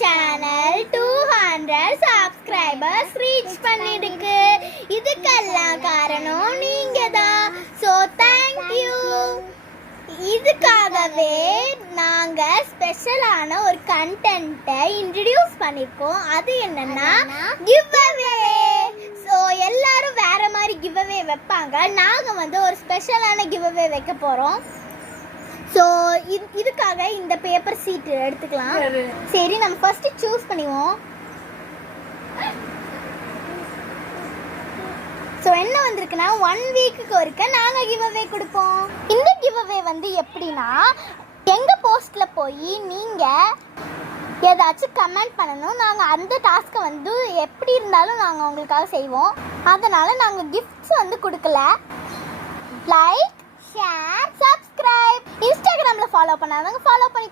Channel 200 subscribers reach பண்ணிருக்கு. இதுக்கெல்லாம் காரணம் நீங்க தான். So thank you. இதுக்காகவே நாங்க ஸ்பெஷலான ஒரு கண்டென்ட்டை இன்ட்ரடியூஸ் பண்ணிருக்கோம். அது என்னன்னா கிவ் அவே. ஸோ எல்லாரும் வேற மாதிரி கிவ் அவே வைப்பாங்க. நாங்க ஒரு ஸ்பெஷலான கிவ் அவே வைக்க போறோம். ஸோ இதுக்காக இந்த பேப்பர் சீட் எடுத்துக்கலாம். சரி, நம்ம ஃபர்ஸ்ட் சூஸ் பண்ணுவோம். ஸோ என்ன வந்திருக்குன்னா 1 வீக்குக்கு ஒருக்க நாங்கள் கிவ் அவே கொடுப்போம். இந்த கிவ் அவே எப்படின்னா, எங்கள் போஸ்ட்டில் போய் நீங்கள் ஏதாச்சும் கமெண்ட் பண்ணணும். நாங்கள் அந்த டாஸ்க்கை எப்படி இருந்தாலும் நாங்கள் உங்களுக்காக செய்வோம். அதனால் நாங்கள் கிஃப்ட்ஸ் கொடுக்கல. Like, share, subscribe. இன்ஸ்டாகிராமில் ஃபாலோ பண்ணாதவங்க ஃபாலோ பண்ணி